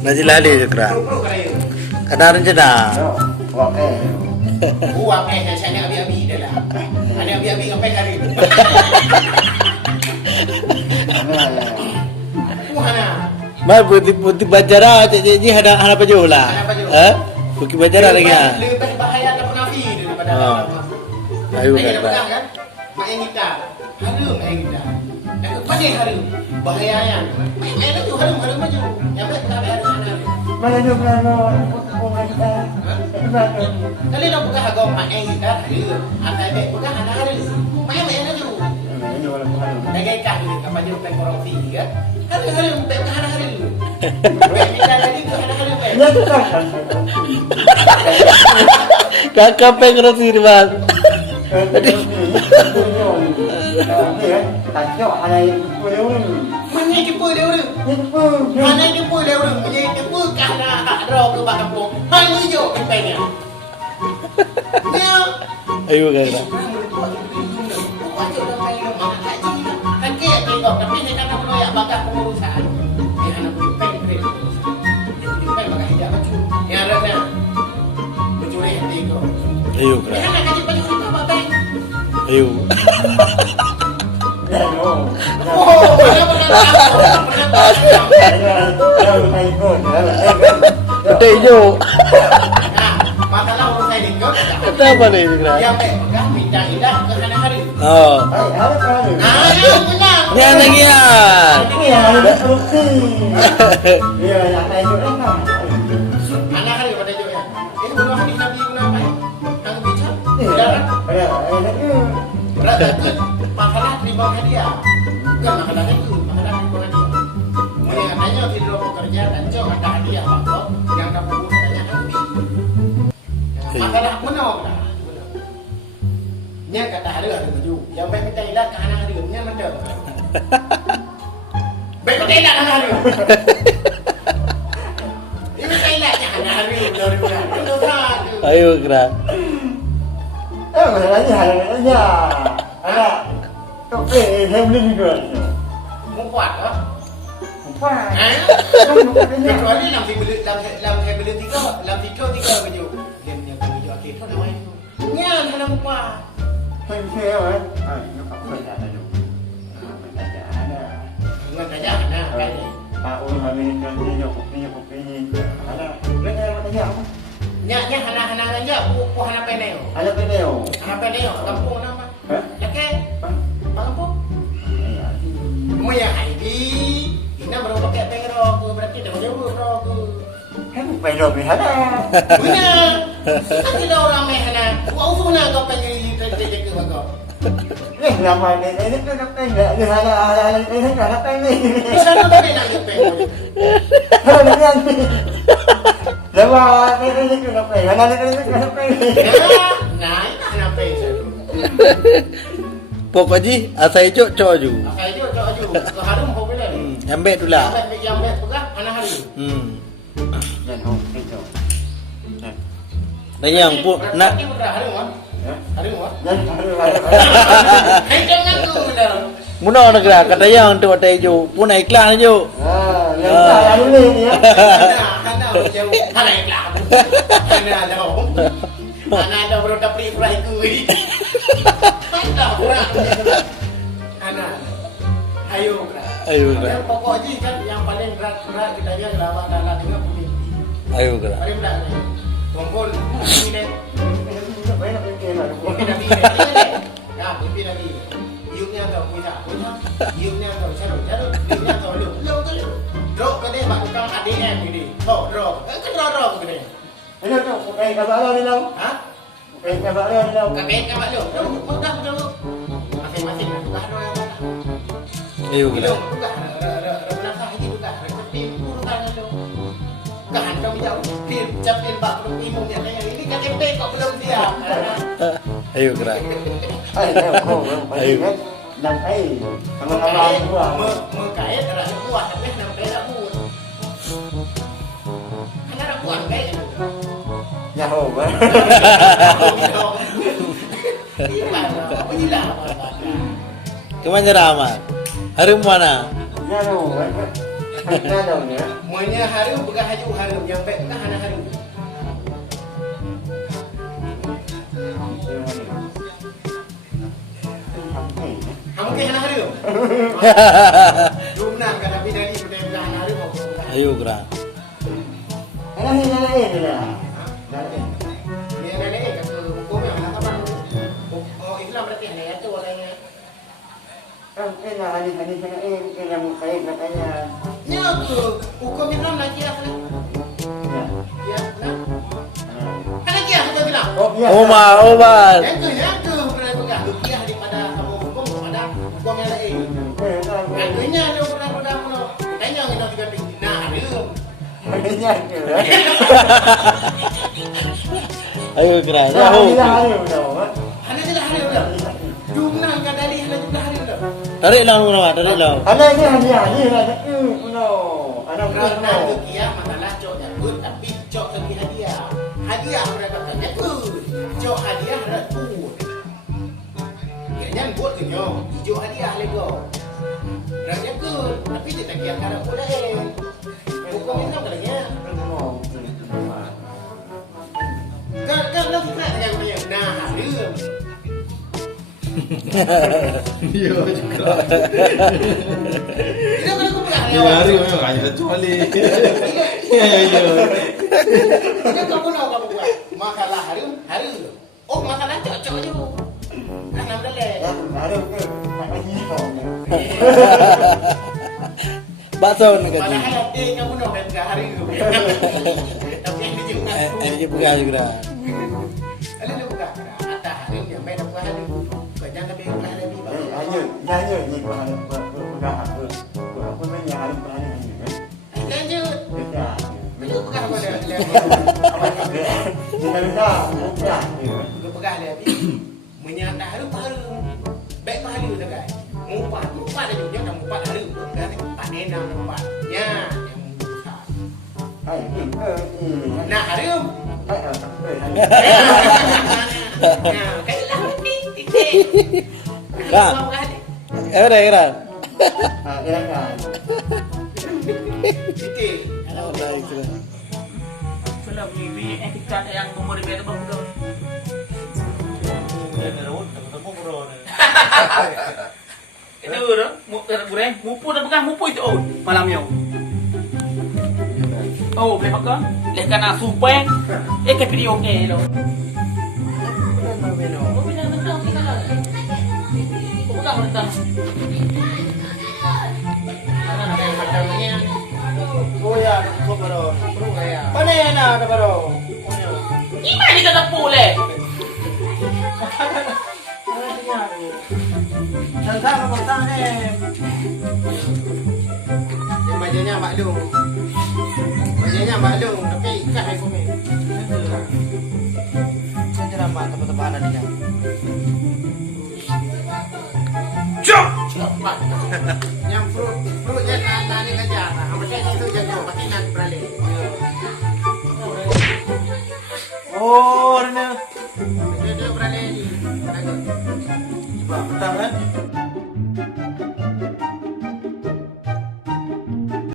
Najilali juga. Karena rencana. Uang saya abi-abi dah lah. Ada abi-abi ngapain hari ini? Mana? Mal putih bajara jadi ada apa jauh lah. Putih bajara lagi ya. Lebih bahaya ke penafi daripada. Ayo kan. Main kita. Harum main kita. Dan paling harum. Bahayanya. Main itu harum maju. Yang baik kita bayar sana. Mana juga Kali nak buka agak main kita harum. Ada baik buka anak harum. Main aja. Dagai kah ni kapal dia plan korang fee kan? Hari-hari baik buka anak harum. Baik kita lagi buka anak harum baik. Kakak pengen sirman. Mana kipu dia orang? Mana kipu dia orang? Punya kipu kahna roh ke bakapung. Hanya hijau kepenya. Dia. Ayo kakak. Kakek tengok tapi dia kata menolak bakal pengurusan. Dia anak pen grade. Dia pen bakal hijau baju. Yang ada mencuri hati kau. Ayo Dia kakak. nak kaji baju apa pen? Ayo. Oh, Ada hijau. masalah urusan ini kau. Ada apa nih kakak? Yang baik bakal pindah-pindah ke sana hari. Oh. Ya benar. Ni anak ya. Anak hari pada juga ya. Ini bunuh hadis Nabi guna apa? Yang bicara. Darah. Berarti masalah terima hadiah. Bukan masalah itu, masalah terima hadiah. Mengenainya tidak bekerja dan jauh ada hadiah apa yang dapat mudahnya Nabi. Masalah menang lah. Nya kata ada baju. Yang baik kita ilat ke anak hari nya macam. Baik kita ilat anak hari. Ini saya ilatnya anak hari. Ayo kakak. Muốn quạt đó. Kecuali làm thì beli tiga baju. Dia punya baju akhir tu namanya. Nya dalam quạt. Dengan saja anak kan. Nya anak-anak aja pu anak penel. Anak penel kampung nama. Laki. Kampung. Maya ID. Ina baru pakai pengerok berarti dah jauh rok. Benar. Kita orang mehana. Kau puna kau pengen terjadi ke kau. Sana tak nak jepeng. Nah, anak pengen. Pokoknya asal itu cok ju. Asal itu cok ju. Kau harum kau boleh. Ambek tu lah. Yang bet pegang anak harum. Dan yang pun nak muna negara kata yang tu ada hijau pun iklan hijau. Mana ada beroda pri-pri kui. Ayo. Yang pokoknya kan yang paling berat kita dia adalah dalam dengan pemimpin. Ayo kira. Paling berat. Kumpul ini deh. Pemimpin Nabi. Ya, pemimpin Nabi. Iunya tahu punya. Iunya tahu cara. Iunya tahu lu. Drop ke dia bak tukang ATM gini. Drop. Kan drop ke dia. Ini tu, pakai kabel ni lau. Hah? Pakai kabel ni lau. Kabel lu. Mudah dulu. Masing-masing tukar orang. Ayo kira. Tukar. Renasa lagi tukar. Tukar lu. Kahan kau jauh. Capin bak belum minum yang ini KTP kok belum siap. Ayo kira. Ayo. Nampai. Sama-sama buah. Mengkait rasa buah tapi nampai tak buah. Karena ada buah kayak itu. Nyaho. Apa gila? Kemana ramah? Harum mana? Nyaho. Nah, dong ya. Muanya harum bukan haju harum yang baik bukan hana harum. Kamu ke hana harum? Belum nak kan tapi dari bukan hana harum. Ayo gerak. Ini lah. Ni nenek kata hukum yang nak apa? Oh Islam berarti hanya itu orangnya. Kan hari ini yang kait katanya. Ya tu hukum Islam lagi lah. Ya, nak. Kan lagi aku bilang. Omar. Yang tu pernah pegang rupiah daripada kamu hukum kepada hukum yang lain. Yang tu ada pernah pegang mana? Tanya kita juga nah harum. Hanya ke. Ayo gerak. Dah Jauh. harum dah. Hana je lah harum dah. Dunang kan dari hana juga harum dah. Tarik lang muna, tarik lang. Ada ini hanya ni lah. No. Ada Kerana no. rupiah masalah cok nyakut tapi cok lagi hadiah. Hadiah mereka kata nyakut. Cok hadiah rakut. Ya jangan buat ke nyok. Hijau hadiah lego. Rak nyakut tapi dia tak kira cara pula hukum Islam katanya. Kan lo kita yang punya nah harum. Iya juga. Itu kan aku pegang Iya hari memang hanya kecuali. Iya iya. Itu kamu nak kamu buat. Makalah harum. Oh makalah cocok je. Kan nama dah. Harum ke? Tak lagi kau. Bakso ni kat sini. Padahal dia kamu nak pegang harum. Tapi yang dijenguk. Ini je pegang je gerak. Kalau dia buka atas harum yang main buka harum. Jangan lebih buka lebih. Hanya ni kau harum pegang aku. Aku punya harum pegang ni. Lanjut. Dah. Bila buka apa dia? Kita buka. Dia pegang lebih. Menyata harum. Baik pahala tu kan. Mumpat ada juga dah mumpat harum. Kan tak enak mumpat. Ya, yang besar. Hai, ini. Nah harum. Hai, tak boleh. Nah, kailah titik. Kak. Eh dah gerak. Ah, kirakan. Titik. Oh, baik sudah. Sudah bibi etika yang umur dia itu bang bro. Itu bro, mupu dah pegang mupu itu oh malamnya. Oh boleh pegang? Lekan asu peng. Ke video ke lo. Oh bila tentang kita lah. Pegang tentang. Oh ya, kau baru. Mana yang nak baru? Gimana kita tak boleh? Tentang ni. Bajunya maklum. Bajunya maklum, tapi ikat aku ni. Saya jangan mak tempat-tempat ada ni. Jom. Yang fruit yang ni kerja. Macam itu